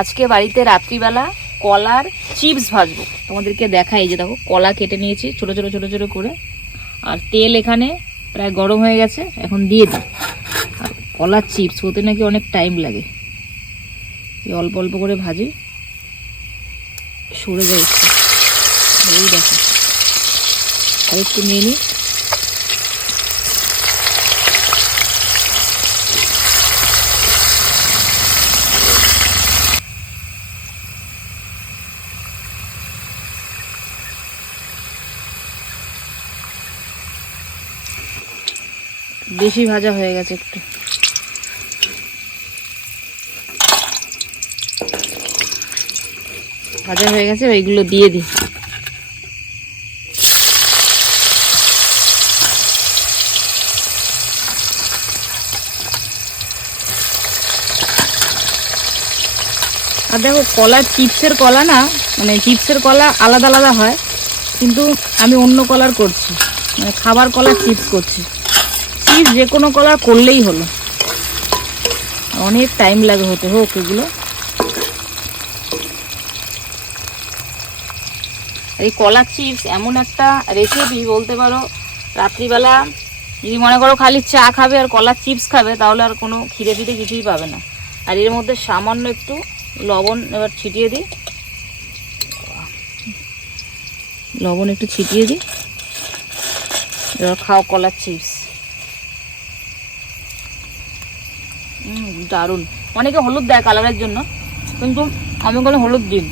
আজকে বাড়িতে রাত্রিবেলা কলার চিপস ভাজবো, তোমাদেরকে দেখাই। এই যে দেখো কলা কেটে নিয়েছি ছোট ছোট ছোট ছোট করে, আর তেল এখানে প্রায় গরম হয়ে গেছে, এখন দিয়ে দিই। আর কলার চিপস হতে নাকি অনেক টাইম লাগে, এই অল্প অল্প করে ভাজি, সরে যায় একটু। এই দেখো আর একটু নিয়ে নিই। বেশি ভাজা হয়ে গেছে একটু, ভাজা হয়ে গেছে, ওইগুলো দিয়ে দিই। আর দেখো কলার চিপসের কলা না, মানে চিপসের কলা আলাদা আলাদা হয়, কিন্তু আমি অন্য কলার করছি, মানে খাবার কলার চিপস করছি। চিপস যে কোনো কলার করলেই হলো, অনেক টাইম লাগে হতে হোক এগুলো। এই কলার চিপস এমন একটা রেসিপি বলতে পারো, রাত্রিবেলা যদি মনে করো খালি চা খাবে আর কলার চিপস খাবে, তাহলে আর কোনো খিদে ফিদে কিছুই পাবে না। আর এর মধ্যে সামান্য একটু লবণ এবার ছিটিয়ে দিই, লবণ একটু ছিটিয়ে দিই, এবার খাও কলার চিপস। দারুণ। অনেকে হলুদ দেয় কালারের জন্য, কিন্তু আমি কোনো হলুদ দিই।